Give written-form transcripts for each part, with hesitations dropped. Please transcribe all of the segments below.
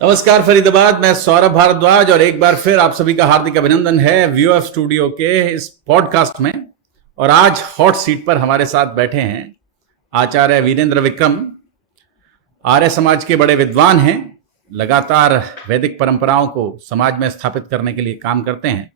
नमस्कार फरीदाबाद, मैं सौरभ भारद्वाज और एक बार फिर आप सभी का हार्दिक अभिनंदन है व्यूएफ स्टूडियो के इस पॉडकास्ट में। और आज हॉट सीट पर हमारे साथ बैठे हैं आचार्य वीरेंद्र विक्रम। आर्य समाज के बड़े विद्वान हैं, लगातार वैदिक परंपराओं को समाज में स्थापित करने के लिए काम करते हैं।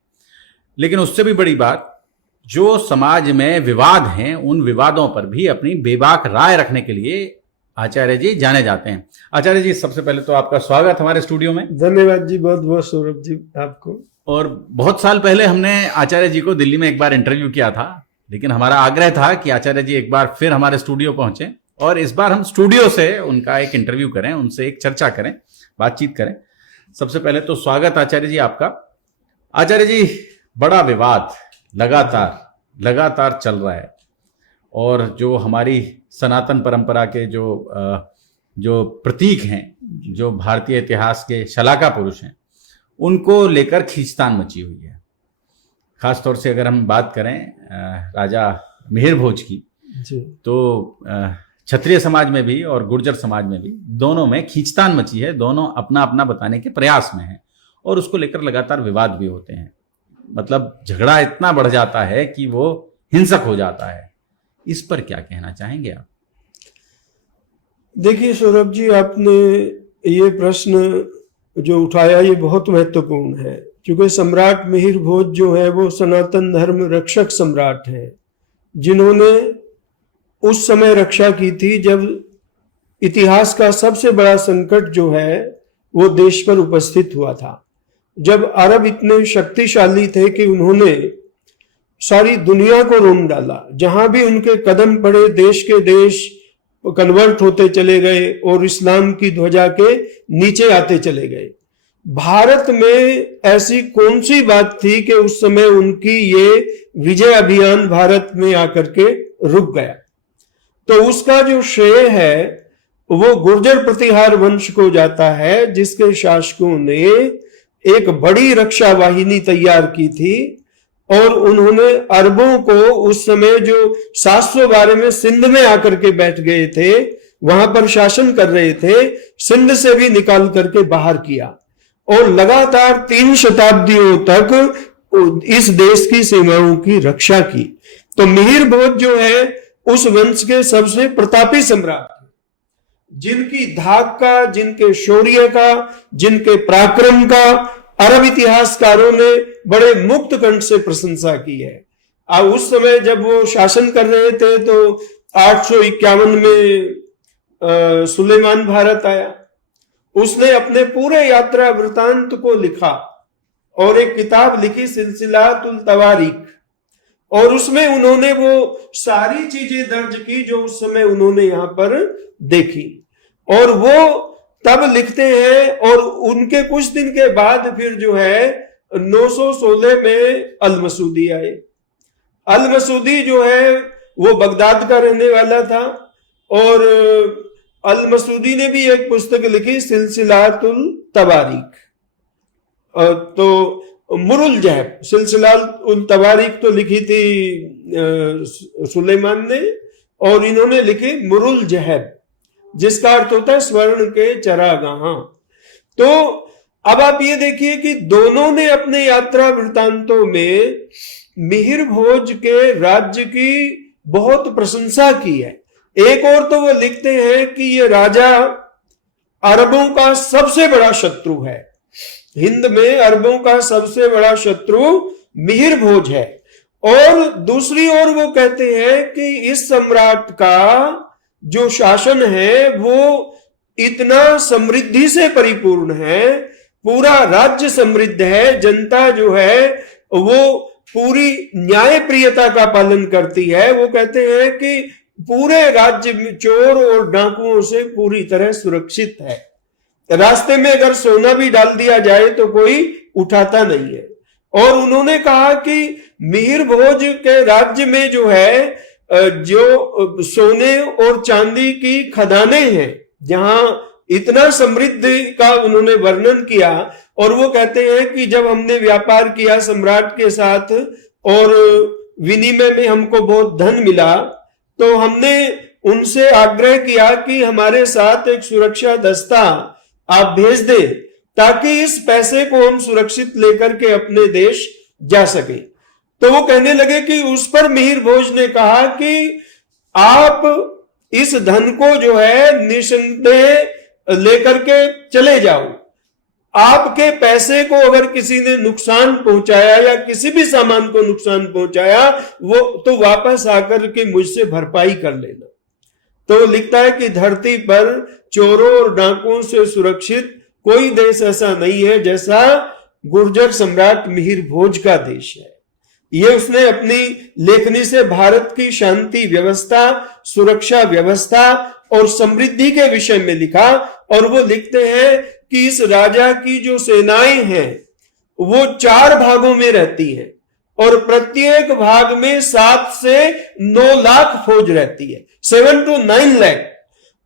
लेकिन उससे भी बड़ी बात, जो समाज में विवाद हैं उन विवादों पर भी अपनी बेबाक राय रखने के लिए आचार्य जी जाने जाते हैं। आचार्य जी, सबसे पहले तो आपका स्वागत हमारे स्टूडियो में। धन्यवाद जी, बहुत बहुत सौरभ जी आपको। और बहुत साल पहले हमने आचार्य जी को दिल्ली में एक बार इंटरव्यू किया था, लेकिन हमारा आग्रह था कि आचार्य जी एक बार फिर हमारे स्टूडियो पहुंचे और इस बार हम स्टूडियो से उनका एक इंटरव्यू करें, उनसे एक चर्चा करें, बातचीत करें। सबसे पहले तो स्वागत आचार्य जी आपका। आचार्य जी, बड़ा विवाद लगातार चल रहा है और जो हमारी सनातन परंपरा के जो प्रतीक हैं, जो भारतीय इतिहास के शलाका पुरुष हैं, उनको लेकर खींचतान मची हुई है। खासतौर से अगर हम बात करें राजा मिहिर भोज की जी, तो क्षत्रिय समाज में भी और गुर्जर समाज में भी दोनों में खींचतान मची है। दोनों अपना अपना बताने के प्रयास में हैं और उसको लेकर लगातार विवाद भी होते हैं। मतलब झगड़ा इतना बढ़ जाता है कि वो हिंसक हो जाता है। इस पर क्या कहना चाहेंगे आप? देखिए सौरभ जी, आपने ये प्रश्न जो उठाया ये बहुत महत्वपूर्ण है, क्योंकि सम्राट मिहिर भोज जो है वो सनातन धर्म रक्षक सम्राट है, जिन्होंने उस समय रक्षा की थी जब इतिहास का सबसे बड़ा संकट जो है वो देश पर उपस्थित हुआ था। जब अरब इतने शक्तिशाली थे कि उन्होंने सारी दुनिया को रोम डाला। जहां भी उनके कदम पड़े देश के देश कन्वर्ट होते चले गए और इस्लाम की ध्वजा के नीचे आते चले गए। भारत में ऐसी कौन सी बात थी कि उस समय उनकी ये विजय अभियान भारत में आकर के रुक गया? तो उसका जो श्रेय है वो गुर्जर प्रतिहार वंश को जाता है, जिसके शासकों ने एक बड़ी रक्षा वाहिनी तैयार की थी और उन्होंने अरबों को उस समय जो 712 में सिंध में आकर के बैठ गए थे, वहां पर शासन कर रहे थे, सिंध से भी निकाल करके बाहर किया और लगातार 3 शताब्दियों तक इस देश की सीमाओं की रक्षा की। तो मिहिर भोज जो है उस वंश के सबसे प्रतापी सम्राट, जिनकी धाक का, जिनके शौर्य का, जिनके पराक्रम का अरब इतिहासकारों ने बड़े मुक्त कंठ से प्रशंसा की है। अब उस समय जब वो शासन कर रहे थे तो 851 में सुलेमान भारत आया। उसने अपने पूरे यात्रा वृतांत को लिखा और एक किताब लिखी, सिलसिलातुल तवारीख, और उसमें उन्होंने वो सारी चीजें दर्ज की जो उस समय उन्होंने यहाँ पर देखी। और वो तब लिखते हैं और उनके कुछ दिन के बाद फिर जो है 916 में अल मसूदी आए। अल मसूदी जो है वो बगदाद का रहने वाला था और अल मसूदी ने भी एक पुस्तक लिखी, सिलसिलातुल तवारीख। तो मुरुल जहब, सिलसिलातुल तवारीख तो लिखी थी सुलेमान ने और इन्होंने लिखी मुरुल जहब, जिसका अर्थ होता है स्वर्ण के चरागाह। तो अब आप ये देखिए कि दोनों ने अपने यात्रा वृतांतों में मिहिर भोज के राज्य की बहुत प्रशंसा की है। एक और तो वो लिखते हैं कि ये राजा अरबों का सबसे बड़ा शत्रु है, हिंद में अरबों का सबसे बड़ा शत्रु मिहिर भोज है। और दूसरी ओर वो कहते हैं कि इस सम्राट का जो शासन है वो इतना समृद्धि से परिपूर्ण है, पूरा राज्य समृद्ध है, जनता जो है वो पूरी न्याय प्रियता का पालन करती है। वो कहते हैं कि पूरे राज्य में चोर और डाकुओं से पूरी तरह सुरक्षित है। रास्ते में अगर सोना भी डाल दिया जाए तो कोई उठाता नहीं है। और उन्होंने कहा कि मिहिर भोज के राज्य में जो है जो सोने और चांदी की खदानें हैं, जहां इतना समृद्धि का उन्होंने वर्णन किया। और वो कहते हैं कि जब हमने व्यापार किया सम्राट के साथ और विनिमय में हमको बहुत धन मिला, तो हमने उनसे आग्रह किया कि हमारे साथ एक सुरक्षा दस्ता आप भेज दें ताकि इस पैसे को हम सुरक्षित लेकर के अपने देश जा सके। तो वो कहने लगे कि उस पर मिहिर भोज ने कहा कि आप इस धन को जो है निसंदेह लेकर के चले जाओ, आपके पैसे को अगर किसी ने नुकसान पहुंचाया या किसी भी सामान को नुकसान पहुंचाया वो तो वापस आकर के मुझसे भरपाई कर लेना। तो लिखता है कि धरती पर चोरों और डाकुओं से सुरक्षित कोई देश ऐसा नहीं है जैसा गुर्जर सम्राट मिहिर भोज का देश है। ये उसने अपनी लेखनी से भारत की शांति व्यवस्था, सुरक्षा व्यवस्था और समृद्धि के विषय में लिखा। और वो लिखते हैं कि इस राजा की जो सेनाएं हैं वो 4 भागों में रहती हैं और प्रत्येक भाग में 7 से 9 लाख फौज रहती है, 7 to 9 लाख।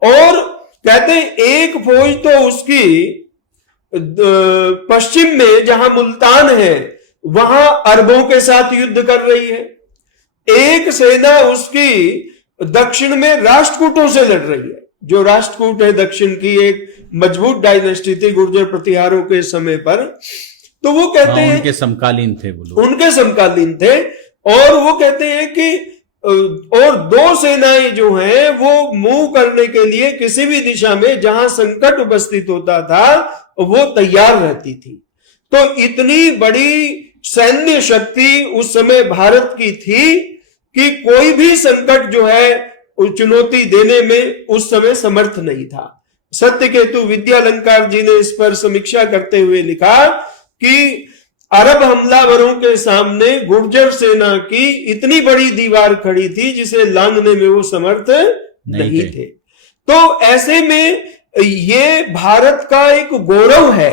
और कहते हैं एक फौज तो उसकी पश्चिम में जहां मुल्तान है वहां अरबों के साथ युद्ध कर रही है, एक सेना उसकी दक्षिण में राष्ट्रकूटों से लड़ रही है। जो राष्ट्रकूट है दक्षिण की एक मजबूत डायनेस्टी थी गुर्जर प्रतिहारों के समय पर। तो वो कहते हैं उनके समकालीन थे, वो लोग उनके समकालीन थे। और वो कहते हैं कि और 2 सेनाएं जो हैं वो मूव करने के लिए किसी भी दिशा में जहां संकट उपस्थित होता था वो तैयार रहती थी। तो इतनी बड़ी सैन्य शक्ति उस समय भारत की थी कि कोई भी संकट जो है चुनौती देने में उस समय समर्थ नहीं था। सत्यकेतु विद्यालंकार जी ने इस पर समीक्षा करते हुए लिखा कि अरब हमलावरों के सामने गुर्जर सेना की इतनी बड़ी दीवार खड़ी थी जिसे लांघने में वो समर्थ नहीं थे। तो ऐसे में ये भारत का एक गौरव है।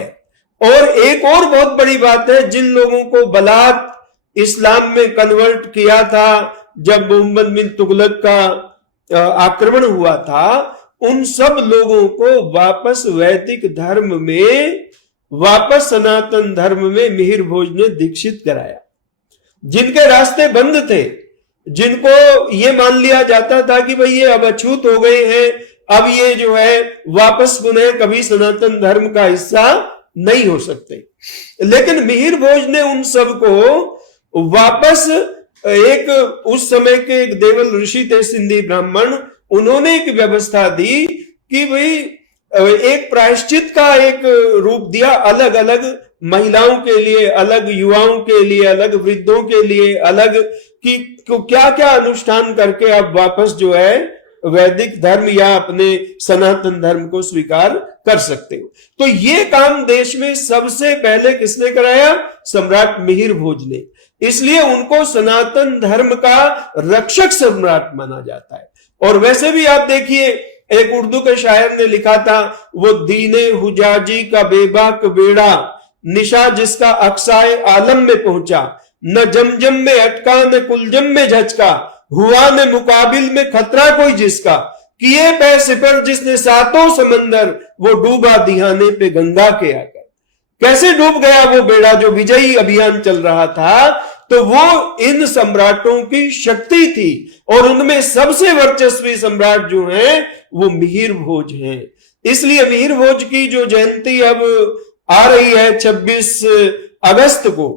और एक और बहुत बड़ी बात है, जिन लोगों को बलात् इस्लाम में कन्वर्ट किया था जब मोहम्मद बिन तुगलक का आक्रमण हुआ था, उन सब लोगों को वापस वैदिक धर्म में, वापस सनातन धर्म में मिहिर भोज ने दीक्षित कराया। जिनके रास्ते बंद थे, जिनको ये मान लिया जाता था कि भाई ये अब अछूत हो गए हैं, अब ये जो है वापस पुनः कभी सनातन धर्म का हिस्सा नहीं हो सकते, लेकिन मिहिर भोज ने उन सबको वापस एक उस समय के एक देवल ऋषि थे सिंधी ब्राह्मण, उन्होंने एक व्यवस्था दी कि भाई एक प्रायश्चित का एक रूप दिया, अलग अलग महिलाओं के लिए अलग, युवाओं के लिए अलग, वृद्धों के लिए अलग, कि क्या क्या अनुष्ठान करके आप वापस जो है वैदिक धर्म या अपने सनातन धर्म को स्वीकार कर सकते हो। तो ये काम देश में सबसे पहले किसने कराया? सम्राट मिहिर भोज ने। इसलिए उनको सनातन धर्म का रक्षक सम्राट माना जाता है। और वैसे भी आप देखिए, एक उर्दू के शायर ने लिखा था, वो दीने हुजाजी का बेबाक बेड़ा, निशा जिसका अक्साए आलम में पहुंचा, न जमजम में अटका न कुलजम में झचका, हुआ न मुकाबिल में खतरा कोई जिसका, किए पै सिपर जिसने 7 समंदर, वो डूबा दिहाने पे गंगा के आकर। कैसे डूब गया वो बेड़ा जो विजयी अभियान चल रहा था? तो वो इन सम्राटों की शक्ति थी, और उनमें सबसे वर्चस्वी सम्राट जो हैं वो मिहिर भोज हैं। इसलिए मिहिर भोज की जो जयंती अब आ रही है 26 अगस्त को,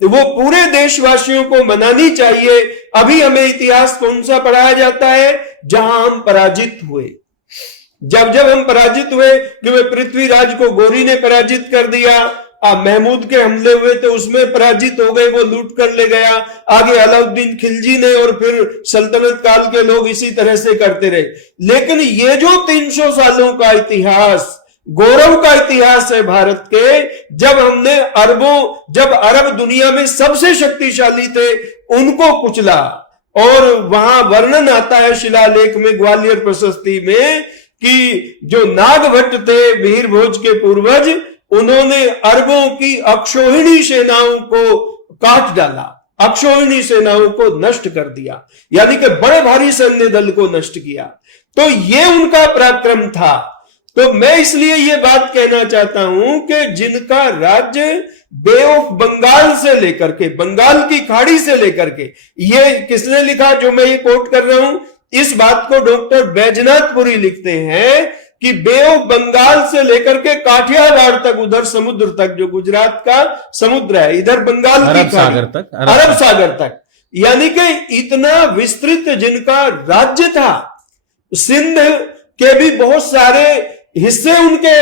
वो पूरे देशवासियों को मनानी चाहिए। अभी हमें इतिहास कौन सा पढ़ाया जाता है? जहां हम पराजित हुए। जब हम पराजित हुए कि वे पृथ्वीराज को गोरी ने पराजित कर दिया, महमूद के हमले हुए तो उसमें पराजित हो गए, वो लूट कर ले गया, आगे अलाउद्दीन खिलजी ने, और फिर सल्तनत काल के लोग इसी तरह से करते रहे। लेकिन ये जो 300 सालों का इतिहास, गौरव का इतिहास है भारत के, जब अरब दुनिया में सबसे शक्तिशाली थे उनको कुचला। और वहां वर्णन आता है शिलालेख में, ग्वालियर प्रशस्ति में, कि जो नागभट्ट थे मिहिर भोज के पूर्वज, उन्होंने अरबों की अक्षौहिणी सेनाओं को काट डाला, अक्षौहिणी सेनाओं को नष्ट कर दिया, यानी कि बड़े भारी सैन्य दल को नष्ट किया। तो ये उनका पराक्रम था। तो मैं इसलिए ये बात कहना चाहता हूं कि जिनका राज्य बे ऑफ बंगाल से लेकर के, बंगाल की खाड़ी से लेकर के, ये किसने लिखा जो मैं ये कोट कर रहा हूं? इस बात को डॉक्टर बैजनाथपुरी लिखते हैं कि बे ऑफ बंगाल से लेकर के काठियावाड़ तक, उधर समुद्र तक, जो गुजरात का समुद्र है, इधर बंगाल की अरब सागर खाड़ी, तक, अरब सागर तक, यानी कि इतना विस्तृत जिनका राज्य था। सिंध के भी बहुत सारे हिस्से उनके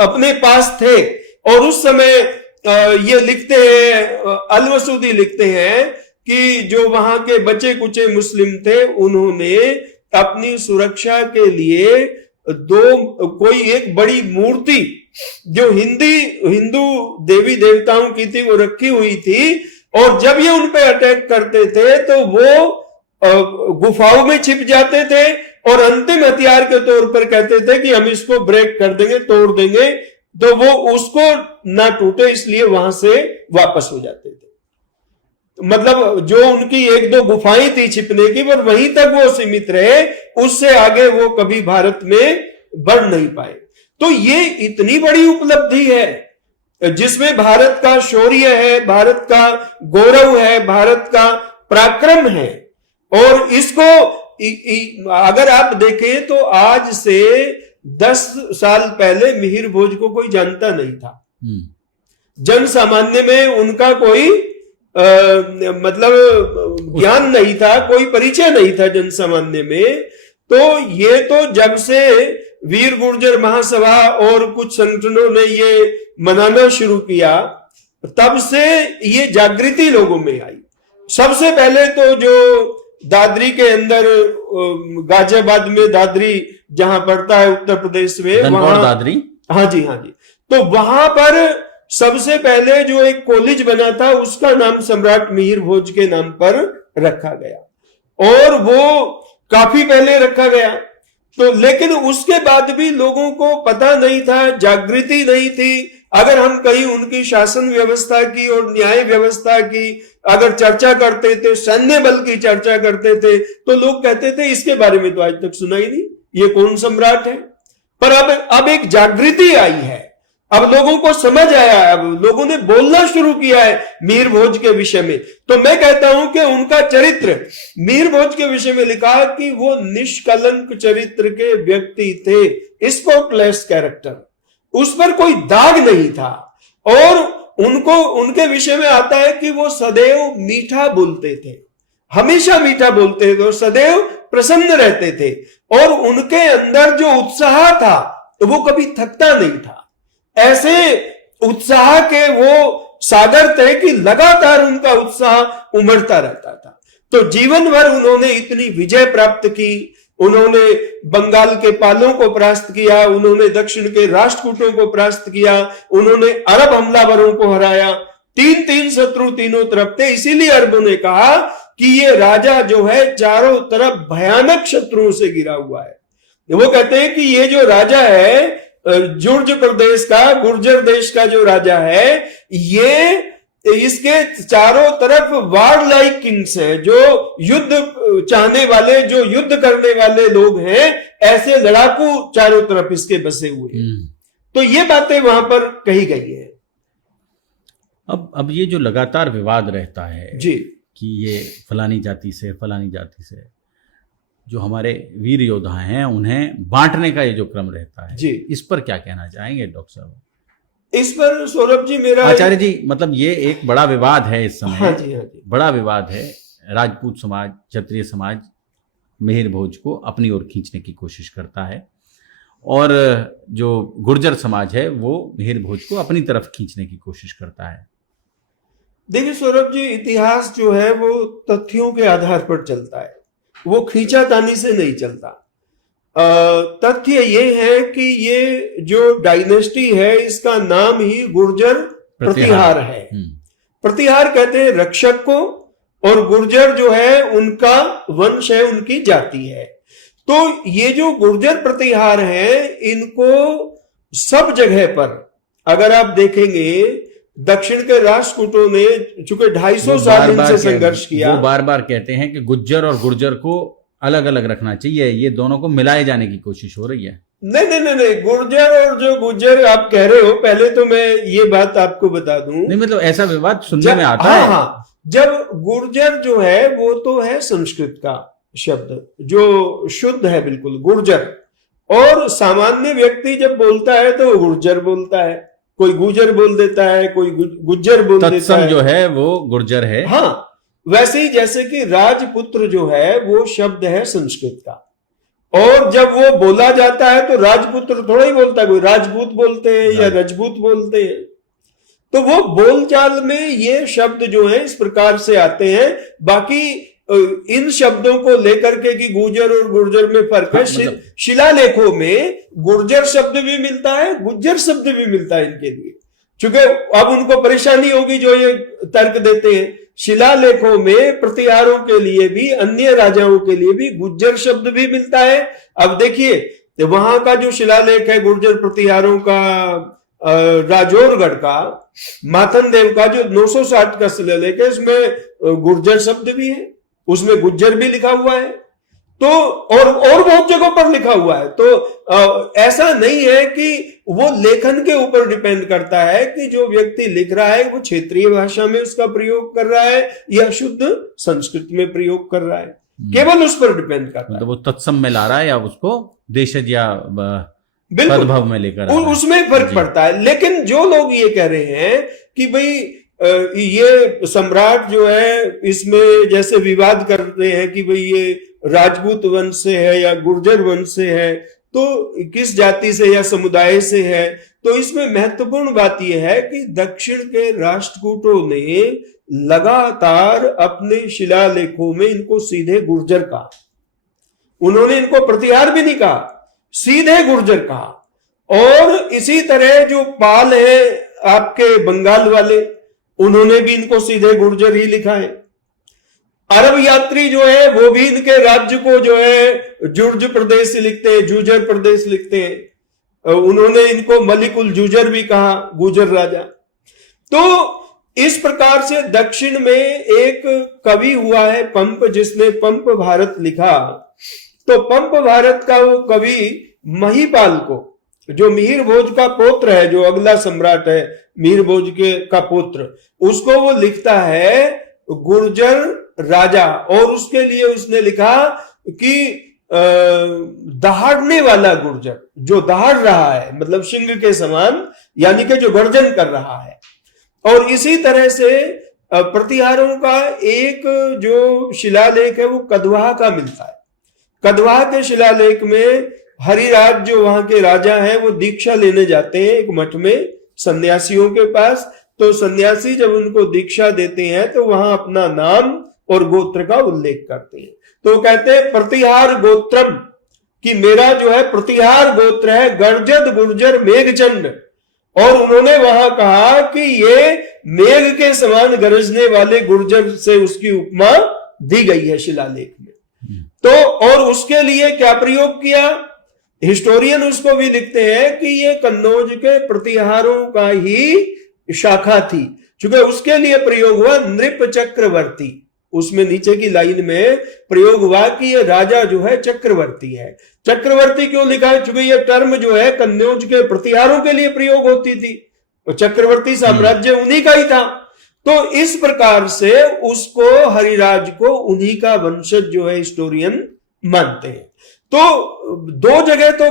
अपने पास थे। और उस समय ये लिखते हैं, अल मसूदी लिखते हैं कि जो वहां के बचे कुचे मुस्लिम थे, उन्होंने अपनी सुरक्षा के लिए कोई एक बड़ी मूर्ति जो हिंदू देवी देवताओं की थी, वो रखी हुई थी। और जब ये उन पे अटैक करते थे तो वो गुफाओं में छिप जाते थे और अंतिम हथियार के तौर पर कहते थे कि हम इसको ब्रेक कर देंगे, तोड़ देंगे, तो वो उसको ना टूटे इसलिए वहां से वापस हो जाते थे। मतलब जो उनकी एक दो गुफाएं थी छिपने की, पर वहीं तक वो सीमित रहे, उससे आगे वो कभी भारत में बढ़ नहीं पाए। तो ये इतनी बड़ी उपलब्धि है जिसमें भारत का शौर्य है, भारत का गौरव है, भारत का पराक्रम है। और इसको अगर आप देखें तो आज से 10 साल पहले मिहिर भोज को कोई जानता नहीं था। जन सामान्य में उनका कोई मतलब ज्ञान नहीं था, कोई परिचय नहीं था जन सामान्य में। तो ये तो जब से वीर गुर्जर महासभा और कुछ संगठनों ने ये मनाना शुरू किया, तब से ये जागृति लोगों में आई। सबसे पहले तो जो दादरी के अंदर, गाजियाबाद में दादरी जहां पड़ता है उत्तर प्रदेश में, वहां दादरी, हाँ जी, तो वहां पर सबसे पहले जो एक कॉलेज बना था, उसका नाम सम्राट मिहिर भोज के नाम पर रखा गया। और वो काफी पहले रखा गया। तो लेकिन उसके बाद भी लोगों को पता नहीं था, जागृति नहीं थी। अगर हम कहीं उनकी शासन व्यवस्था की और न्याय व्यवस्था की अगर चर्चा करते थे, सैन्य बल की चर्चा करते थे, तो लोग कहते थे इसके बारे में तो आज तक सुना ही नहीं, ये कौन सम्राट है। पर अब एक जागृति आई है, अब लोगों को समझ आया, अब लोगों ने बोलना शुरू किया है मिहिर भोज के विषय में। तो मैं कहता हूं कि उनका चरित्र, मिहिर भोज के विषय में लिखा कि वो निष्कलंक चरित्र के व्यक्ति थे, स्पॉटलेस कैरेक्टर, उस पर कोई दाग नहीं था। और उनके विषय में आता है कि वो सदैव मीठा बोलते थे, हमेशा मीठा बोलते थे और सदैव प्रसन्न रहते थे। और उनके अंदर जो उत्साह था वो कभी थकता नहीं था। ऐसे उत्साह के वो सागर थे कि लगातार उनका उत्साह उमड़ता रहता था। तो जीवन भर उन्होंने इतनी विजय प्राप्त की। उन्होंने बंगाल के पालों को परास्त किया, उन्होंने दक्षिण के राष्ट्रकूटों को परास्त किया, उन्होंने अरब हमलावरों को हराया। 3 शत्रु तीनों तरफ थे। इसीलिए अरबों ने कहा कि ये राजा जो है चारों तरफ भयानक शत्रुओं से घिरा हुआ है। वो कहते हैं कि ये जो राजा है जुर्ज प्रदेश का, गुर्जर देश का जो राजा है, ये इसके चारों तरफ वार लाइक किंग्स है, जो युद्ध चाहने वाले, जो युद्ध करने वाले लोग हैं, ऐसे लड़ाकू चारों तरफ इसके बसे हुए हैं। तो ये बातें वहां पर कही गई है। अब ये जो लगातार विवाद रहता है जी कि ये फलानी जाति से, जो हमारे वीर योद्धा हैं उन्हें बांटने का ये जो क्रम रहता है, जी, इस पर क्या कहना चाहेंगे डॉक्टर साहब? इस पर सौरभ जी, मेरा आचार्य जी, मतलब ये एक बड़ा विवाद है इस समय। हाँ जी, हाँ जी, बड़ा विवाद है। राजपूत समाज, क्षत्रिय समाज मिहिर भोज को अपनी ओर खींचने की कोशिश करता है और जो गुर्जर समाज है वो मिहिर भोज को अपनी तरफ खींचने की कोशिश करता है। देखिए सौरभ जी, इतिहास जो है वो तथ्यों के आधार पर चलता है, वो खींचातानी से नहीं चलता। तथ्य ये है कि ये जो डायनेस्टी है इसका नाम ही गुर्जर प्रतिहार है। प्रतिहार कहते हैं रक्षक को, और गुर्जर जो है उनका वंश है, उनकी जाति है। तो ये जो गुर्जर प्रतिहार है, इनको सब जगह पर अगर आप देखेंगे, दक्षिण के राष्ट्रकूटों ने चूंकि 250 साल इनसे संघर्ष किया, वो बार बार कहते हैं कि गुज्जर और गुर्जर को अलग अलग रखना चाहिए, ये दोनों को मिलाए जाने की कोशिश हो रही है। नहीं, गुर्जर और जो गुज्जर आप कह रहे हो, पहले तो मैं ये बात आपको बता दूं। नहीं, मतलब ऐसा विवाद सुनने में आता है। हाँ, जब गुर्जर जो है वो तो है संस्कृत का शब्द जो शुद्ध है बिल्कुल, गुर्जर। और सामान्य व्यक्ति जब बोलता है तो वो गुर्जर बोलता है, कोई गुजर बोल देता है, कोई गुज्जर बोल देता तत्सम है। जो है वो गुर्जर है। हाँ, वैसे ही जैसे कि राजपुत्र जो है वो शब्द है संस्कृत का, और जब वो बोला जाता है तो राजपुत्र थोड़ा ही बोलता है, कोई राजपूत बोलते हैं या रजपूत बोलते हैं। तो वो बोलचाल में ये शब्द जो है इस प्रकार से आते हैं। बाकी इन शब्दों को लेकर के कि गुर्जर और गुर्जर में फर्क है, शिलालेखों में गुर्जर शब्द भी मिलता है, गुज्जर शब्द भी मिलता है इनके लिए, क्योंकि अब उनको परेशानी होगी जो ये तर्क देते हैं। शिलालेखों में प्रतिहारों के लिए भी, अन्य राजाओं के लिए भी गुज्जर शब्द भी मिलता है। अब देखिए तो वहां का जो शिलालेख है गुर्जर प्रतिहारों का, राजौरगढ़ का, माथन देव का जो 960 का शिलालेख है, इसमें गुर्जर शब्द भी है, उसमें गुज्जर भी लिखा हुआ है। तो और बहुत जगहों पर लिखा हुआ है। तो ऐसा नहीं है कि वो लेखन के ऊपर डिपेंड करता है कि जो व्यक्ति लिख रहा है वो क्षेत्रीय भाषा में उसका प्रयोग कर रहा है या शुद्ध संस्कृत में प्रयोग कर रहा है, केवल उस पर डिपेंड करता है। तो वो तत्सम में ला रहा है या उसको देशज या बिल्कुल पदभव में लेकर आ रहा है। उसमें फर्क पड़ता है। लेकिन जो लोग ये कह रहे हैं कि भाई ये सम्राट जो है इसमें जैसे विवाद करते हैं कि भाई ये राजपूत वंश से है या गुर्जर वंश से है, तो किस जाति से या समुदाय से है, तो इसमें महत्वपूर्ण बात यह है कि दक्षिण के राष्ट्रकूटों ने लगातार अपने शिलालेखों में इनको सीधे गुर्जर कहा। उन्होंने इनको प्रतिहार भी नहीं कहा, सीधे गुर्जर कहा। और इसी तरह जो पाल है आपके बंगाल वाले, उन्होंने भी इनको सीधे गुर्जर ही लिखा है। अरब यात्री जो है वो भी इनके राज्य को जो है जुर्ज प्रदेश लिखते हैं, जूजर प्रदेश लिखते हैं। उन्होंने इनको मलिकुल जूजर भी कहा, गुजर राजा। तो इस प्रकार से दक्षिण में एक कवि हुआ है पंप, जिसने पंप भारत लिखा। तो पंप भारत का वो कवि महिपाल को, जो मिहिर भोज का पुत्र है, जो अगला सम्राट है मिहिर भोज के का पुत्र, उसको वो लिखता है गुर्जर राजा। और उसके लिए उसने लिखा कि दहाड़ने वाला गुर्जर, जो दहाड़ रहा है, मतलब सिंह के समान, यानी कि जो गर्जन कर रहा है। और इसी तरह से प्रतिहारों का एक जो शिलालेख है वो कदवाह का मिलता है। कदवाह के शिलालेख में हरिराज जो वहां के राजा हैं वो दीक्षा लेने जाते हैं एक मठ में सन्यासियों के पास। तो सन्यासी जब उनको दीक्षा देते हैं तो वहां अपना नाम और गोत्र का उल्लेख करते हैं। तो कहते हैं प्रतिहार गोत्रम, कि मेरा जो है प्रतिहार गोत्र है गर्जद गुर्जर मेघचंड। और उन्होंने वहां कहा कि ये मेघ के समान गरजने वाले गुर्जर से उसकी उपमा दी गई है शिलालेख में। तो और उसके लिए क्या प्रयोग किया, हिस्टोरियन उसको भी लिखते हैं कि ये कन्नौज के प्रतिहारों का ही शाखा थी, क्योंकि उसके लिए प्रयोग हुआ नृप चक्रवर्ती। उसमें नीचे की लाइन में प्रयोग हुआ कि ये राजा जो है चक्रवर्ती है। चक्रवर्ती क्यों लिखा है, क्योंकि ये टर्म जो है कन्नौज के प्रतिहारों के लिए प्रयोग होती थी, तो चक्रवर्ती साम्राज्य उन्हीं का ही था। तो इस प्रकार से उसको, हरिराज को उन्हीं का वंशज जो है हिस्टोरियन मानते हैं। तो दो जगह तो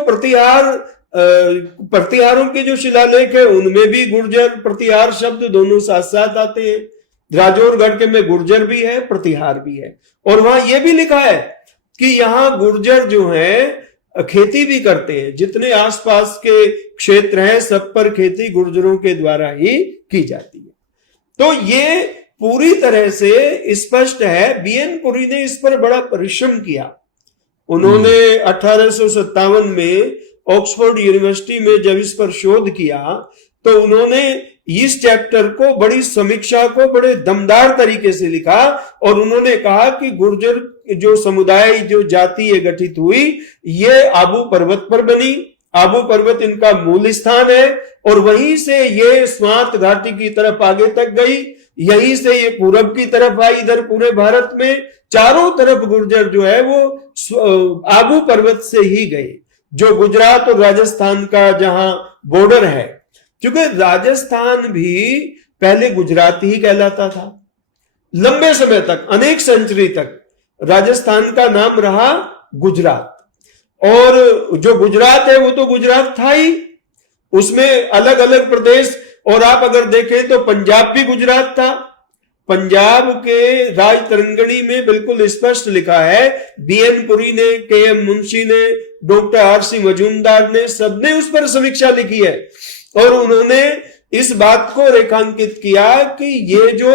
प्रतिहारों के जो शिलालेख है उनमें भी गुर्जर प्रतिहार शब्द दोनों साथ साथ आते हैं। राजौरगढ़ के में गुर्जर भी है, प्रतिहार भी है। और वहां यह भी लिखा है कि यहां गुर्जर जो है खेती भी करते हैं, जितने आसपास के क्षेत्र हैं सब पर खेती गुर्जरों के द्वारा ही की जाती है। तो ये पूरी तरह से स्पष्ट है। बीएन पुरी ने इस पर बड़ा परिश्रम किया। उन्होंने 1857 में ऑक्सफोर्ड यूनिवर्सिटी में जब इस पर शोध किया तो उन्होंने इस चैप्टर को, बड़ी समीक्षा को बड़े दमदार तरीके से लिखा। और उन्होंने कहा कि गुर्जर जो समुदाय, जो जाति ये गठित हुई, ये आबू पर्वत पर बनी। आबू पर्वत इनका मूल स्थान है और वहीं से ये स्वात घाटी की तरफ आगे तक गई, यहीं से ये पूरब की तरफ आई। इधर पूरे भारत में चारों तरफ गुर्जर जो है वो आबू पर्वत से ही गए, जो गुजरात और राजस्थान का जहां बॉर्डर है। क्योंकि राजस्थान भी पहले गुजरात ही कहलाता था, लंबे समय तक, अनेक सेंचुरी तक राजस्थान का नाम रहा गुजरात। और जो गुजरात है वो तो गुजरात था ही, उसमें अलग अलग प्रदेश, और आप अगर देखें तो पंजाब भी गुजरात था। पंजाब के राज तरंगणी में बिल्कुल स्पष्ट लिखा है, बीएन पुरी ने, केएम मुंशी ने, डॉक्टर आरसी मजूमदार ने, सबने उस पर समीक्षा लिखी है और उन्होंने इस बात को रेखांकित किया कि ये जो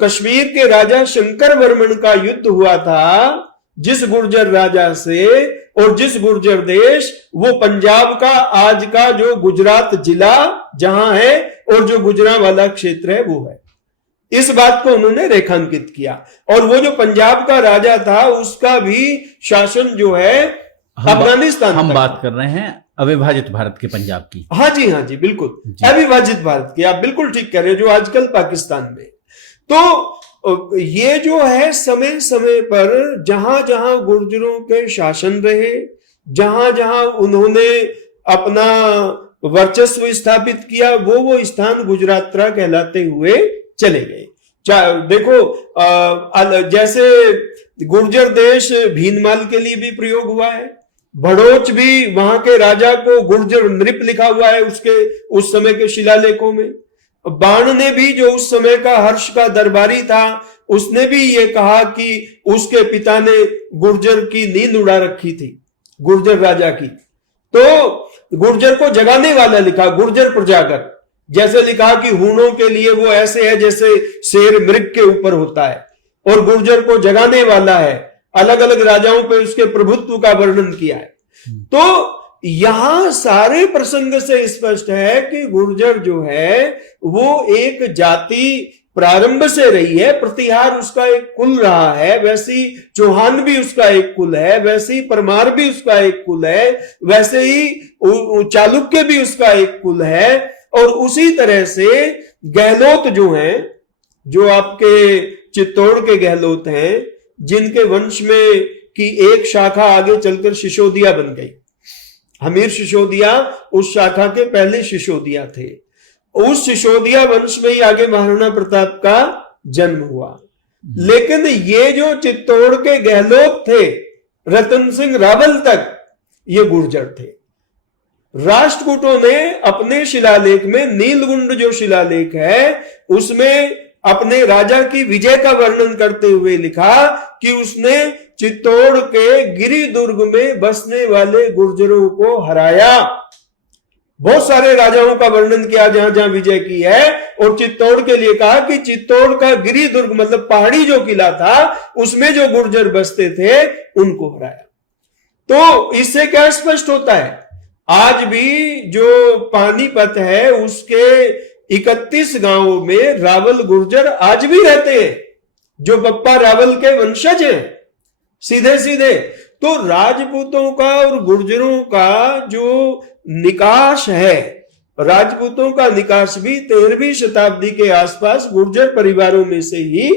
कश्मीर के राजा शंकर वर्मन का युद्ध हुआ था जिस गुर्जर राजा से और जिस गुर्जर देश, वो पंजाब का आज का जो गुजरात जिला जहां है और जो गुजरांवाला क्षेत्र है वो है। इस बात को उन्होंने रेखांकित किया। और वो जो पंजाब का राजा था उसका भी शासन जो है अफगानिस्तान, हम बात कर रहे हैं अविभाजित भारत के पंजाब की। हाँ जी बिल्कुल अविभाजित भारत की, आप बिल्कुल ठीक कह रहे हो, जो आजकल पाकिस्तान में। तो ये जो है समय समय पर जहां जहां गुर्जरों के शासन रहे, जहां जहां उन्होंने अपना वर्चस्व स्थापित किया, वो स्थान गुजरातरा कहलाते हुए चले गए। देखो जैसे गुर्जर देश भीनमाल के लिए भी प्रयोग हुआ है, भड़ोच भी वहां के राजा को गुर्जर नृप लिखा हुआ है उसके उस समय के शिलालेखों में। बाण ने भी, जो उस समय का हर्ष का दरबारी था, उसने भी ये कहा कि उसके पिता ने गुर्जर की नींद उड़ा रखी थी, गुर्जर राजा की। तो गुर्जर को जगाने वाला लिखा, गुर्जर प्रजागर। जैसे लिखा कि हूणों के लिए वो ऐसे है जैसे शेर मृग के ऊपर होता है, और गुर्जर को जगाने वाला है। अलग अलग राजाओं पे उसके प्रभुत्व का वर्णन किया है। तो यहां सारे प्रसंग से स्पष्ट है कि गुर्जर जो है वो एक जाति प्रारंभ से रही है, प्रतिहार उसका एक कुल रहा है, वैसी चौहान भी उसका एक कुल है, वैसे ही परमार भी उसका एक कुल है, वैसे ही चालुक्य भी उसका एक कुल है। और उसी तरह से गहलोत जो हैं, जो आपके चित्तौड़ के गहलोत हैं, जिनके वंश में की एक शाखा आगे चलकर सिसोदिया बन गई, हमीर सिसोदिया उस शाखा के पहले सिसोदिया थे। उस सिसोदिया वंश में ही आगे महाराणा प्रताप का जन्म हुआ। लेकिन ये जो चित्तौड़ के गहलोत थे, रतन सिंह रावल तक, ये गुर्जर थे। राष्ट्रकूटों ने अपने शिलालेख में, नीलगुंड जो शिलालेख है उसमें अपने राजा की विजय का वर्णन करते हुए लिखा कि उसने चित्तौड़ के गिरि दुर्ग में बसने वाले गुर्जरों को हराया। बहुत सारे राजाओं का वर्णन किया जहां जहां विजय की है, और चित्तौड़ के लिए कहा कि चित्तौड़ का गिरि दुर्ग मतलब पहाड़ी जो किला था उसमें जो गुर्जर बसते थे उनको हराया। तो इससे क्या स्पष्ट होता है, आज भी जो पानीपत है उसके 31 गांवों में रावल गुर्जर आज भी रहते हैं, जो बप्पा रावल के वंशज हैं सीधे सीधे। तो राजपूतों का और गुर्जरों का जो निकास है, राजपूतों का निकास भी 13वीं शताब्दी के आसपास गुर्जर परिवारों में से ही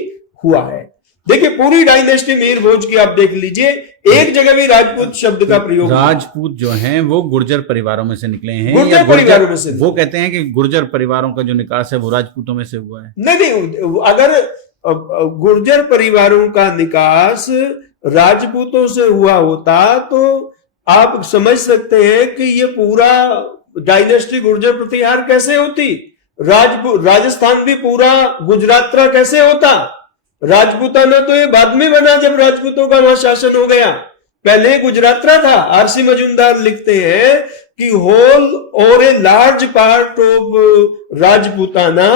हुआ है। देखिए पूरी डायनेस्टी मीर भोज की आप देख लीजिए, एक जगह भी राजपूत शब्द का प्रयोग, राजपूत जो हैं वो गुर्जर परिवारों में से निकले हैं, गुर्जर परिवारों में से। वो कहते हैं कि गुर्जर परिवारों का जो निकास है वो राजपूतों में से हुआ है। नहीं, अगर गुर्जर परिवारों का निकास राजपूतों से हुआ होता तो आप समझ सकते हैं कि ये पूरा डायनेस्टी गुर्जर प्रतिहार कैसे होती, राजस्थान भी पूरा गुजरातरा कैसे होता। राजपूताना तो ये बाद में बना जब राजपूतों का वहां शासन हो गया, पहले गुजरातरा था। आरसी मजूमदार लिखते हैं कि होल और a large part of Rajputana,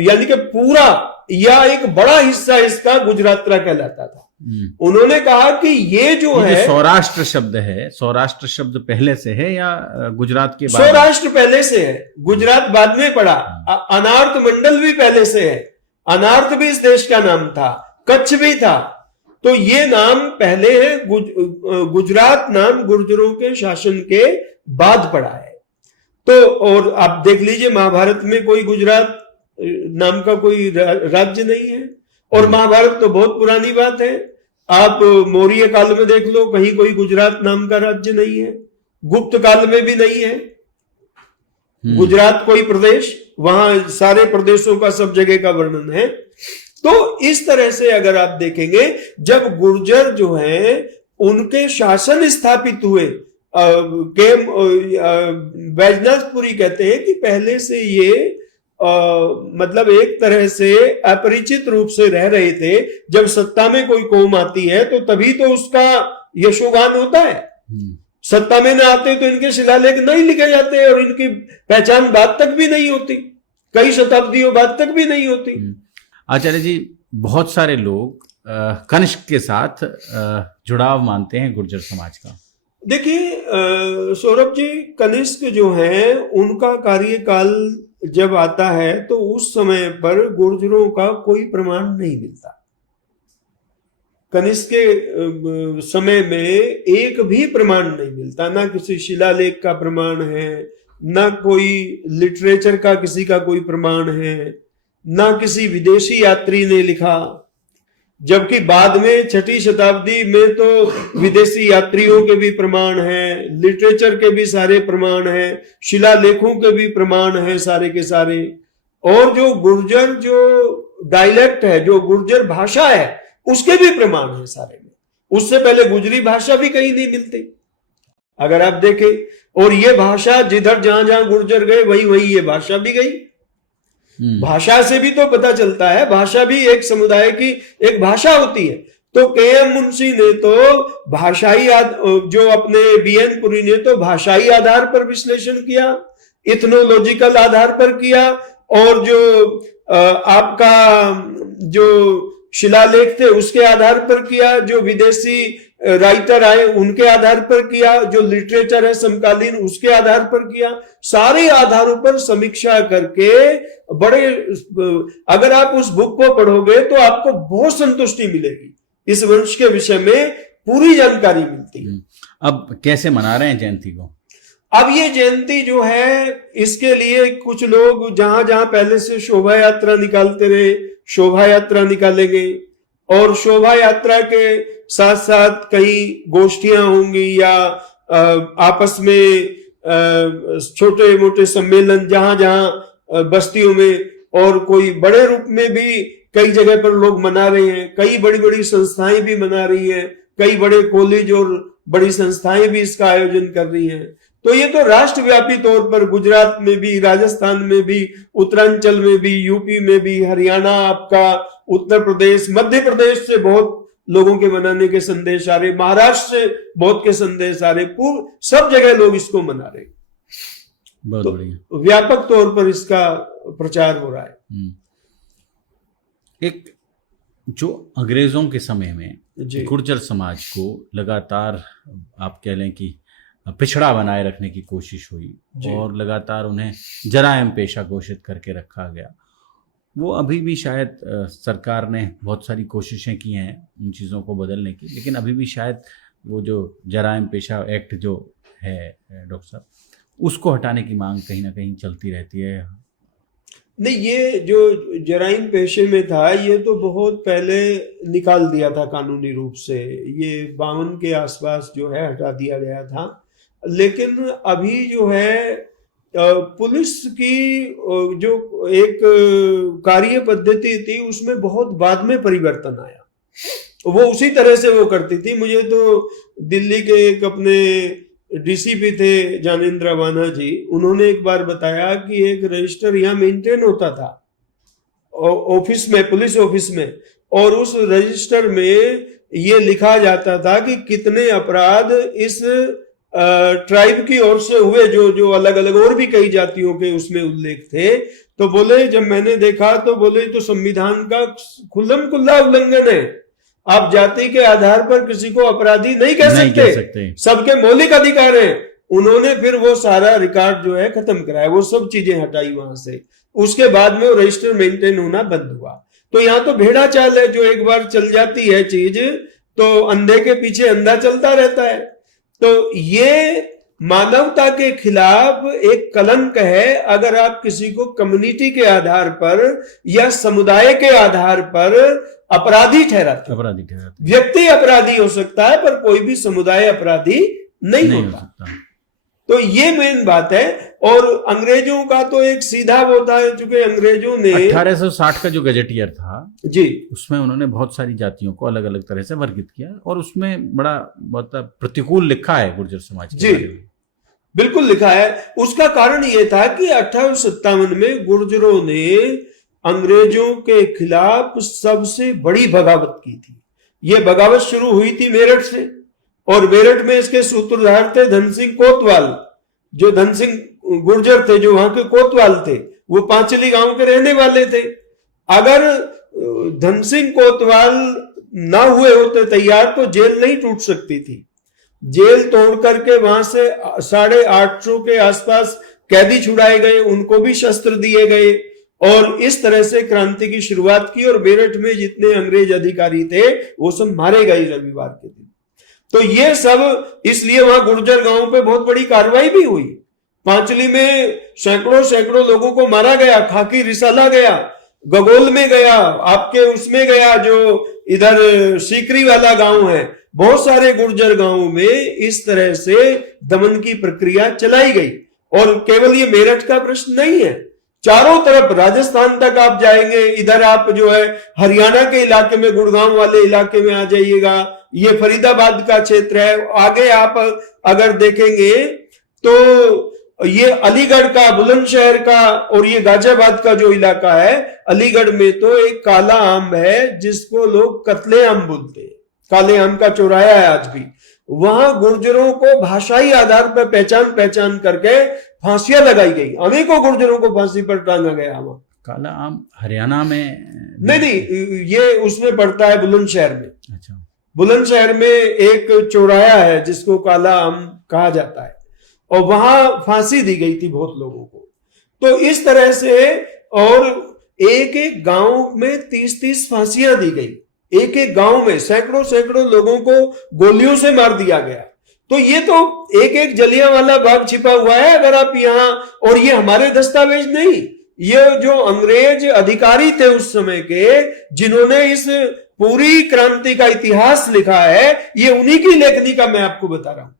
यानी कि पूरा या एक बड़ा हिस्सा इसका गुजरातरा कहलाता था। उन्होंने कहा कि ये जो है सौराष्ट्र शब्द है, सौराष्ट्र शब्द पहले से है या गुजरात के बाद? सौराष्ट्र पहले से है, गुजरात बाद में पड़ा। अनार्थ मंडल भी पहले से है, अनार्थ भी इस देश का नाम था, कच्छ भी था। तो ये नाम पहले है, गुजरात नाम गुर्जरों के शासन के बाद पड़ा है। तो और आप देख लीजिए महाभारत में कोई गुजरात नाम का कोई राज्य नहीं है, और महाभारत तो बहुत पुरानी बात है। आप मौर्य काल में देख लो, कहीं कोई गुजरात नाम का राज्य नहीं है, गुप्त काल में भी नहीं है। गुजरात कोई प्रदेश, वहां सारे प्रदेशों का सब जगह का वर्णन है। तो इस तरह से अगर आप देखेंगे, जब गुर्जर जो है उनके शासन स्थापित हुए। बैजनाथपुरी कहते हैं कि पहले से ये मतलब एक तरह से अपरिचित रूप से रह रहे थे। जब सत्ता में कोई कौम आती है तो तभी तो उसका यशोगान होता है। सत्ता में न आते तो इनके शिलालेख नहीं लिखे जाते और इनकी पहचान बाद तक भी नहीं होती, कई शताब्दियों बाद तक भी नहीं होती। आचार्य जी, बहुत सारे लोग कनिष्क के साथ जुड़ाव मानते हैं गुर्जर समाज का। देखिए सौरभ जी, कनिष्क जो है उनका कार्यकाल जब आता है तो उस समय पर गुर्जरों का कोई प्रमाण नहीं मिलता। कनिष्क के समय में एक भी प्रमाण नहीं मिलता, ना किसी शिलालेख का प्रमाण है, ना कोई लिटरेचर का किसी का कोई प्रमाण है, ना किसी विदेशी यात्री ने लिखा। जबकि बाद में 6ठी शताब्दी में तो विदेशी यात्रियों के भी प्रमाण हैं, लिटरेचर के भी सारे प्रमाण हैं, शिलालेखों के भी प्रमाण हैं सारे के सारे। और जो गुर्जर जो डायलेक्ट है, जो गुर्जर भाषा है, उसके भी प्रमाण हैं सारे में। उससे पहले गुजरी भाषा भी कहीं नहीं मिलती अगर आप देखें। और ये भाषा जिधर जहां जहां गुर्जर गए वही वही ये भाषा भी गई। भाषा से भी तो पता चलता है, भाषा भी एक समुदाय की एक भाषा होती है। तो के.एम. मुंशी ने तो भाषाई जो अपने बी.एन. पुरी ने तो भाषाई आधार पर विश्लेषण किया, इथनोलॉजिकल आधार पर किया, और जो आपका जो शिलालेख थे उसके आधार पर किया, जो विदेशी राइटर आए उनके आधार पर किया, जो लिटरेचर है समकालीन उसके आधार पर किया। सारे आधारों पर समीक्षा करके बड़े, अगर आप उस बुक को पढ़ोगे तो आपको बहुत संतुष्टि मिलेगी। इस वंश के विषय में पूरी जानकारी मिलती है। अब कैसे मना रहे हैं जयंती को? अब ये जयंती जो है, इसके लिए कुछ लोग जहां जहां पहले से शोभा यात्रा निकालते रहे, शोभा यात्रा निकालेंगे, और शोभा यात्रा के साथ साथ कई गोष्ठियां होंगी या आपस में छोटे मोटे सम्मेलन जहां जहां बस्तियों में, और कोई बड़े रूप में भी कई जगह पर लोग मना रहे हैं। कई बड़ी बड़ी संस्थाएं भी मना रही हैं, कई बड़े कॉलेज और बड़ी संस्थाएं भी इसका आयोजन कर रही हैं। तो ये तो राष्ट्रव्यापी तौर पर गुजरात में भी, राजस्थान में भी, उत्तरांचल में भी, यूपी में भी, हरियाणा, आपका उत्तर प्रदेश, मध्य प्रदेश से बहुत लोगों के मनाने के संदेश आ रहे, महाराष्ट्र से बहुत के संदेश आ रहे, सब जगह लोग इसको मना रहे। बहुत तो बढ़िया, व्यापक तौर पर इसका प्रचार हो रहा है। एक जो अंग्रेजों के समय में जी। गुर्जर समाज को लगातार आप कह लें कि पिछड़ा बनाए रखने की कोशिश हुई और लगातार उन्हें जरायम पेशा घोषित करके रखा गया, वो अभी भी शायद सरकार ने बहुत सारी कोशिशें की हैं उन चीज़ों को बदलने की, लेकिन अभी भी शायद वो जो जरायम पेशा एक्ट जो है डॉक्टर साहब, उसको हटाने की मांग कहीं ना कहीं चलती रहती है। नहीं, ये जो जराइम पेशे में था ये तो बहुत पहले निकाल दिया था कानूनी रूप से, ये 52 के आसपास जो है हटा दिया गया था। लेकिन अभी जो है पुलिस की जो एक कार्य पद्धति थी उसमें बहुत बाद में परिवर्तन आया, वो उसी तरह से वो करती थी। मुझे तो दिल्ली के एक अपने डीसीपी थे ज्ञानेंद्र वाना जी, उन्होंने एक बार बताया कि एक रजिस्टर यहाँ मेंटेन होता था ऑफिस में, पुलिस ऑफिस में, और उस रजिस्टर में ये लिखा जाता था कि कितने अपराध इस ट्राइब की ओर से हुए, जो अलग अलग और भी कई जातियों के उसमें उल्लेख थे। तो बोले, जब मैंने देखा तो बोले तो संविधान का खुल्लम खुल्ला उल्लंघन है, आप जाति के आधार पर किसी को अपराधी नहीं कह सकते, सबके मौलिक अधिकार हैं। उन्होंने फिर वो सारा रिकॉर्ड जो है खत्म कराया, वो सब चीजें हटाई वहां से। उसके बाद में वो रजिस्टर मेंटेन होना बंद हुआ। तो यहाँ तो भेड़ा चाल है, जो एक बार चल जाती है चीज तो अंधे के पीछे अंधा चलता रहता है। तो ये मानवता के खिलाफ एक कलंक है अगर आप किसी को कम्युनिटी के आधार पर या समुदाय के आधार पर अपराधी ठहराते। व्यक्ति अपराधी हो सकता है पर कोई भी समुदाय अपराधी नहीं होता। तो ये मेन बात है। और अंग्रेजों का तो एक सीधा वो था, चूंकि अंग्रेजों ने 1860 का जो गजेटियर था जी उसमें उन्होंने बहुत सारी जातियों को अलग अलग तरह से वर्गित किया और उसमें बड़ा बहुत प्रतिकूल लिखा है गुर्जर समाज के जी बारे में। बिल्कुल लिखा है। उसका कारण ये था कि 1857 में गुर्जरों ने अंग्रेजों के खिलाफ सबसे बड़ी बगावत की थी। ये बगावत शुरू हुई थी मेरठ से, और मेरठ में इसके सूत्रधार थे धन सिंह कोतवाल। जो धन सिंह गुर्जर थे, जो वहां के कोतवाल थे, वो पांचली गांव के रहने वाले थे। अगर धन सिंह कोतवाल ना हुए होते तैयार तो जेल नहीं टूट सकती थी। जेल तोड़ करके वहां से 850 के आसपास कैदी छुड़ाए गए, उनको भी शस्त्र दिए गए, और इस तरह से क्रांति की शुरुआत की। और मेरठ में जितने अंग्रेज अधिकारी थे वो सब मारे गए रविवार के दिन। तो ये सब इसलिए वहां गुर्जर गांव पे बहुत बड़ी कार्रवाई भी हुई। पांचली में सैकड़ों लोगों को मारा गया, खाकी रिसाला गया, गगोल में गया, आपके उसमें गया जो इधर सीकरी वाला गांव है, बहुत सारे गुर्जर गांवों में इस तरह से दमन की प्रक्रिया चलाई गई। और केवल ये मेरठ का प्रश्न नहीं है, चारों तरफ राजस्थान तक आप जाएंगे, इधर आप जो है हरियाणा के इलाके में, गुड़गांव वाले इलाके में आ जाइएगा, ये फरीदाबाद का क्षेत्र है। आगे आप अगर देखेंगे तो ये अलीगढ़ का, बुलंदशहर का, और ये गाजियाबाद का जो इलाका है, अलीगढ़ में तो एक काला आम है जिसको लोग कत्ले आम बोलते हैं, काले आम का चौराया है आज भी। वहां गुर्जरों को भाषाई आधार पर पहचान करके फांसियां लगाई गई, अनेकों गुर्जरों को फांसी पर टांगा गया। वहां काला आम हरियाणा में नहीं, ये उसमें पड़ता है बुलंदशहर में। अच्छा, बुलंदशहर में एक चौराया है जिसको काला आम कहा जाता है, और वहां फांसी दी गई थी बहुत लोगों को। तो इस तरह से, और एक एक गांव में 30-30 फांसियां दी गई, एक एक गांव में सैकड़ों लोगों को गोलियों से मार दिया गया। तो ये तो एक एक जलियांवाला बाग छिपा हुआ है अगर आप यहाँ, और ये हमारे दस्तावेज नहीं, ये जो अंग्रेज अधिकारी थे उस समय के, जिन्होंने इस पूरी क्रांति का इतिहास लिखा है, ये उन्हीं की लेखनी का मैं आपको बता रहा हूं।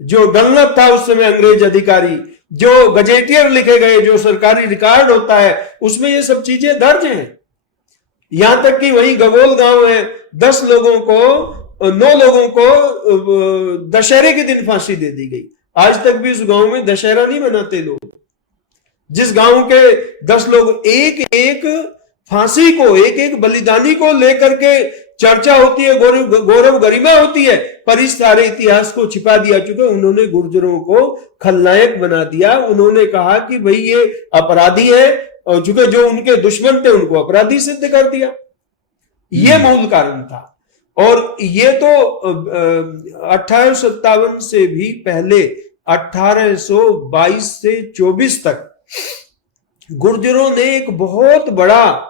जो डनलप था उस समय अंग्रेज अधिकारी, जो गजेटियर लिखे गए, जो सरकारी रिकॉर्ड होता है, उसमें ये सब चीजें दर्ज हैं। यहां तक कि वही गगोल गांव है, 9 लोगों को दशहरे के दिन फांसी दे दी गई। आज तक भी उस गांव में दशहरा नहीं मनाते लोग। जिस गांव के 10 लोग, एक एक फांसी को, एक एक बलिदानी को लेकर के चर्चा होती है, गौरव गरिमा होती है, पर इस सारे इतिहास को छिपा दिया। चूंकि उन्होंने गुर्जरों को खलनायक बना दिया, उन्होंने कहा कि भाई ये अपराधी है, और चूंकि जो उनके दुश्मन थे उनको अपराधी सिद्ध कर दिया। ये मूल कारण था। और ये तो 1857 से भी पहले 1822 से 24 तक गुर्जरों ने एक बहुत बड़ा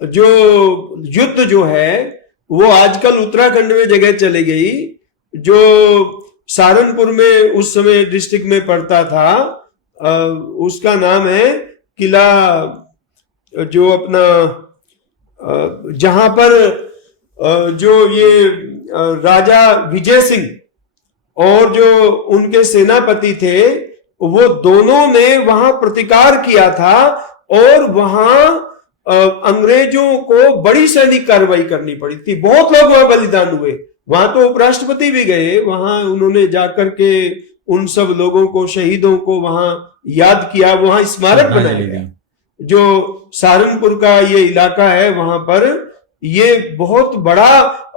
जो युद्ध जो है वो आजकल उत्तराखंड में जगह चली गई, जो सहारनपुर में उस समय डिस्ट्रिक्ट में पड़ता था, उसका नाम है किला, जो अपना जहां पर जो ये राजा विजय सिंह और जो उनके सेनापति थे, वो दोनों ने वहां प्रतिकार किया था, और वहां अंग्रेजों को बड़ी सैनिक कार्रवाई करनी पड़ी थी। बहुत लोग वहां बलिदान हुए। वहां तो उपराष्ट्रपति भी गए, वहां उन्होंने जाकर के उन सब लोगों को, शहीदों को वहां याद किया, वहां स्मारक बनाया गया। जो सहारनपुर का ये इलाका है, वहां पर ये बहुत बड़ा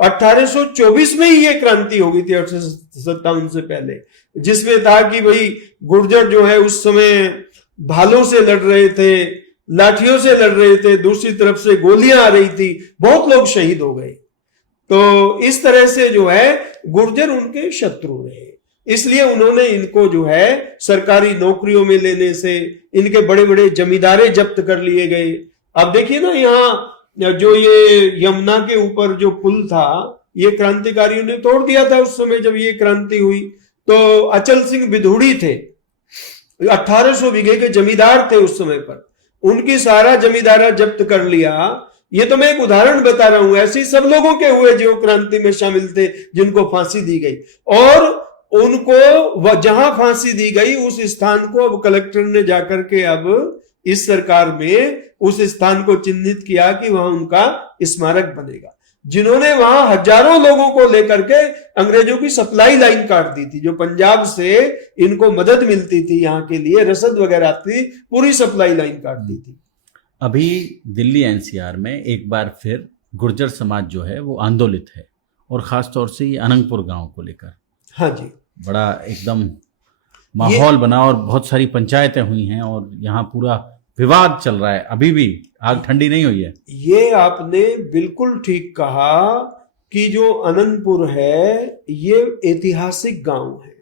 1824 में ही ये क्रांति हो गई थी, 1857 से पहले, जिसमें था कि भाई गुर्जर जो है उस समय भालों से लड़ रहे थे, लाठियों से लड़ रहे थे, दूसरी तरफ से गोलियां आ रही थी, बहुत लोग शहीद हो गए। तो इस तरह से जो है गुर्जर उनके शत्रु रहे, इसलिए उन्होंने इनको जो है सरकारी नौकरियों में लेने से, इनके बड़े बड़े जमींदारे जब्त कर लिए गए। अब देखिए ना, यहाँ जो ये यमुना के ऊपर जो पुल था, ये क्रांतिकारियों ने तोड़ दिया था उस समय जब ये क्रांति हुई। तो अचल सिंह बिधूड़ी थे, 1800 बीघे के जमींदार थे उस समय पर, उनकी सारा जमींदारा जब्त कर लिया। ये तो मैं एक उदाहरण बता रहा हूं, ऐसे सब लोगों के हुए जो क्रांति में शामिल थे, जिनको फांसी दी गई। और उनको वह जहां फांसी दी गई उस स्थान को अब कलेक्टर ने जाकर के अब इस सरकार में उस स्थान को चिन्हित किया कि वहां उनका स्मारक बनेगा। जिन्होंने वहां हजारों लोगों को लेकर के अंग्रेजों की सप्लाई लाइन काट दी थी, जो पंजाब से इनको मदद मिलती थी, यहाँ के लिए रसद वगैरह आती, पूरी सप्लाई लाइन काट दी थी। अभी दिल्ली एनसीआर में एक बार फिर गुर्जर समाज जो है वो आंदोलित है, और खास तौर से ये अनंगपुर गांव को लेकर हाँ जी, बड़ा एकदम माहौल बना और बहुत सारी पंचायतें हुई हैं और यहाँ पूरा विवाद चल रहा है, अभी भी आग ठंडी नहीं हुई है। ये आपने बिल्कुल ठीक कहा कि जो अनंतपुर है ये ऐतिहासिक गांव है।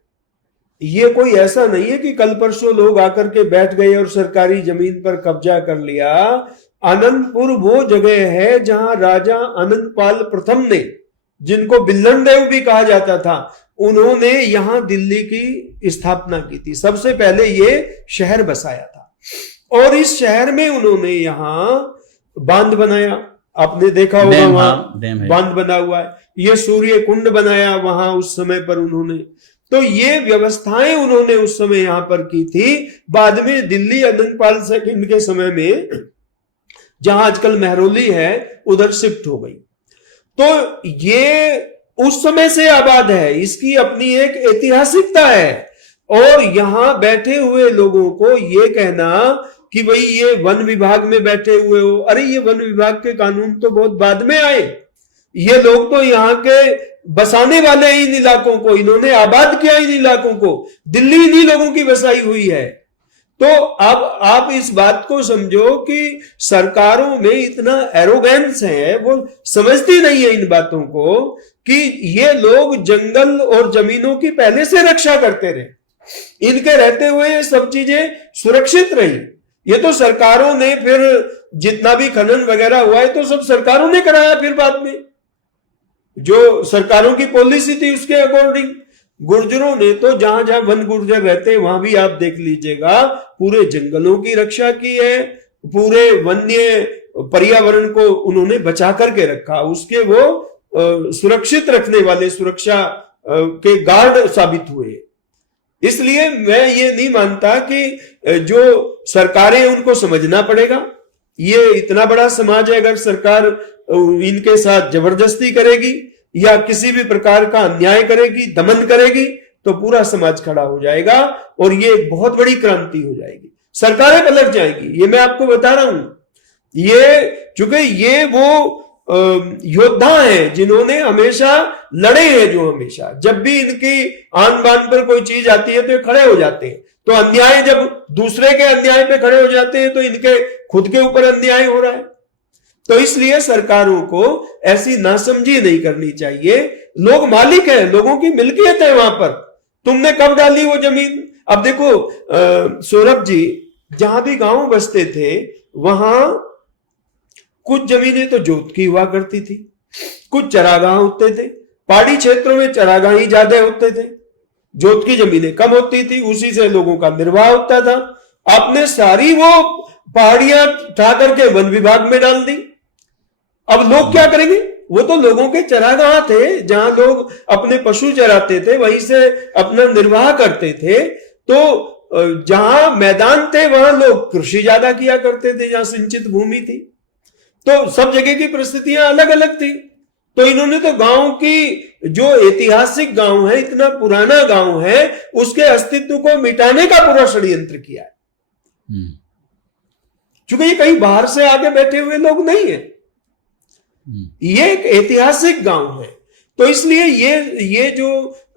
ये कोई ऐसा नहीं है कि कल परसों लोग आकर के बैठ गए और सरकारी जमीन पर कब्जा कर लिया। अनंतपुर वो जगह है जहां राजा अनंतपाल प्रथम ने, जिनको बिल्लन देव भी कहा जाता था, उन्होंने यहां दिल्ली की स्थापना की थी। सबसे पहले ये शहर बसाया था और इस शहर में उन्होंने यहाँ बांध बनाया। आपने देखा होगा वहां बांध बना हुआ है। ये सूर्य कुंड बनाया वहां उस समय पर उन्होंने। तो ये व्यवस्थाएं उन्होंने उस समय यहां पर की थी। बाद में दिल्ली अनंतपाल सेकंड के समय में, जहां आजकल महरौली है, उधर शिफ्ट हो गई। तो ये उस समय से आबाद है, इसकी अपनी एक ऐतिहासिकता है। और यहां बैठे हुए लोगों को ये कहना कि भाई ये वन विभाग में बैठे हुए हो, अरे ये वन विभाग के कानून तो बहुत बाद में आए। ये लोग तो यहाँ के बसाने वाले इन इलाकों को, इन्होंने आबाद किया इन इलाकों को, दिल्ली इन्हीं लोगों की बसाई हुई है। तो अब आप इस बात को समझो कि सरकारों में इतना एरोगेंस है, वो समझती नहीं है इन बातों को कि ये लोग जंगल और जमीनों की पहले से रक्षा करते रहे, इनके रहते हुए ये सब चीजें सुरक्षित रही। ये तो सरकारों ने फिर जितना भी खनन वगैरह हुआ है तो सब सरकारों ने कराया। फिर बाद में जो सरकारों की पॉलिसी थी उसके अकॉर्डिंग गुर्जरों ने तो जहां जहां वन गुर्जर रहते हैं वहां भी आप देख लीजिएगा पूरे जंगलों की रक्षा की है, पूरे वन्य पर्यावरण को उन्होंने बचा करके रखा, उसके वो सुरक्षित रखने वाले, सुरक्षा के गार्ड साबित हुए। इसलिए मैं ये नहीं मानता कि जो सरकारें उनको समझना पड़ेगा। ये इतना बड़ा समाज है, अगर सरकार इनके साथ जबरदस्ती करेगी या किसी भी प्रकार का अन्याय करेगी, दमन करेगी, तो पूरा समाज खड़ा हो जाएगा और ये एक बहुत बड़ी क्रांति हो जाएगी, सरकारें पलट जाएगी। ये मैं आपको बता रहा हूं। ये चूंकि ये वो योद्धा हैं जिन्होंने हमेशा लड़े हैं, जो हमेशा जब भी इनकी आन बान पर कोई चीज आती है तो ये खड़े हो जाते हैं। तो अन्याय, जब दूसरे के अन्याय पे खड़े हो जाते हैं तो इनके खुद के ऊपर अन्याय हो रहा है। तो इसलिए सरकारों को ऐसी नासमझी नहीं करनी चाहिए। लोग मालिक हैं, लोगों की मिल्कियत है वहां पर। तुमने कब डाली वो जमीन? अब देखो सौरभ जी, जहां भी गांव बसते थे वहां कुछ जमीनें तो जोत की हुआ करती थी, कुछ चरागाह होते थे। पहाड़ी क्षेत्रों में चरागाह ही ज्यादा होते थे, जोत की जमीनें कम होती थी, उसी से लोगों का निर्वाह होता था। आपने सारी वो पहाड़ियां उठा करके वन विभाग में डाल दी। अब लोग क्या करेंगे? वो तो लोगों के चरागाह थे, जहां लोग अपने पशु चराते थे, वहीं से अपना निर्वाह करते थे। तो जहां मैदान थे वहां लोग कृषि ज्यादा किया करते थे, जहां सिंचित भूमि थी। तो सब जगह की परिस्थितियां अलग अलग थी। तो इन्होंने तो गांव की, जो ऐतिहासिक गांव है, इतना पुराना गांव है, उसके अस्तित्व को मिटाने का पूरा षड्यंत्र किया है। क्योंकि ये कहीं बाहर से आके बैठे हुए लोग नहीं है, ये एक ऐतिहासिक गांव है। तो इसलिए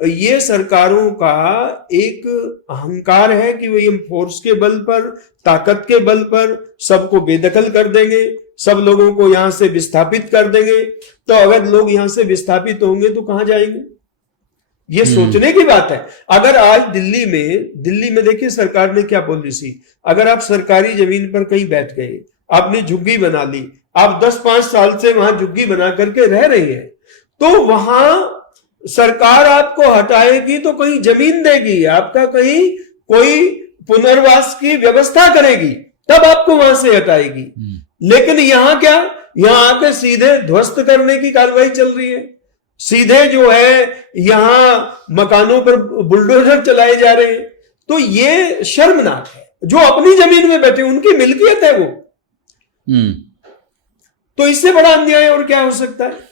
ये सरकारों का एक अहंकार है कि वे फोर्स के बल पर, ताकत के बल पर सबको बेदखल कर देंगे, सब लोगों को यहां से विस्थापित कर देंगे। तो अगर लोग यहां से विस्थापित होंगे तो कहां जाएंगे? ये सोचने की बात है। अगर आज दिल्ली में देखिए सरकार ने क्या पॉलिसी, अगर आप सरकारी जमीन पर कहीं बैठ गए, आपने झुग्गी बना ली, आप 10-5 साल से वहां झुग्गी बना करके रह रहे हैं, तो वहां सरकार आपको हटाएगी तो कहीं जमीन देगी, आपका कहीं कोई पुनर्वास की व्यवस्था करेगी, तब आपको वहां से हटाएगी। लेकिन यहां क्या, यहां आके सीधे ध्वस्त करने की कार्रवाई चल रही है। सीधे जो है यहाँ मकानों पर बुलडोजर चलाए जा रहे हैं। तो ये शर्मनाक है। जो अपनी जमीन में बैठे उनकी मिल्कियत है वो। तो इससे बड़ा अन्याय और क्या हो सकता है।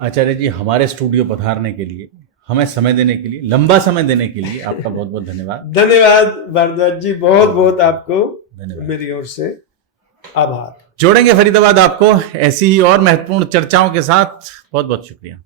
आचार्य जी, हमारे स्टूडियो पधारने के लिए, हमें समय देने के लिए, लंबा समय देने के लिए आपका बहुत बहुत धन्यवाद। धन्यवाद भारद्वाज जी, बहुत बहुत आपको धन्यवाद। मेरी ओर से आभार। जोड़ेंगे फरीदाबाद आपको ऐसी ही और महत्वपूर्ण चर्चाओं के साथ। बहुत बहुत शुक्रिया।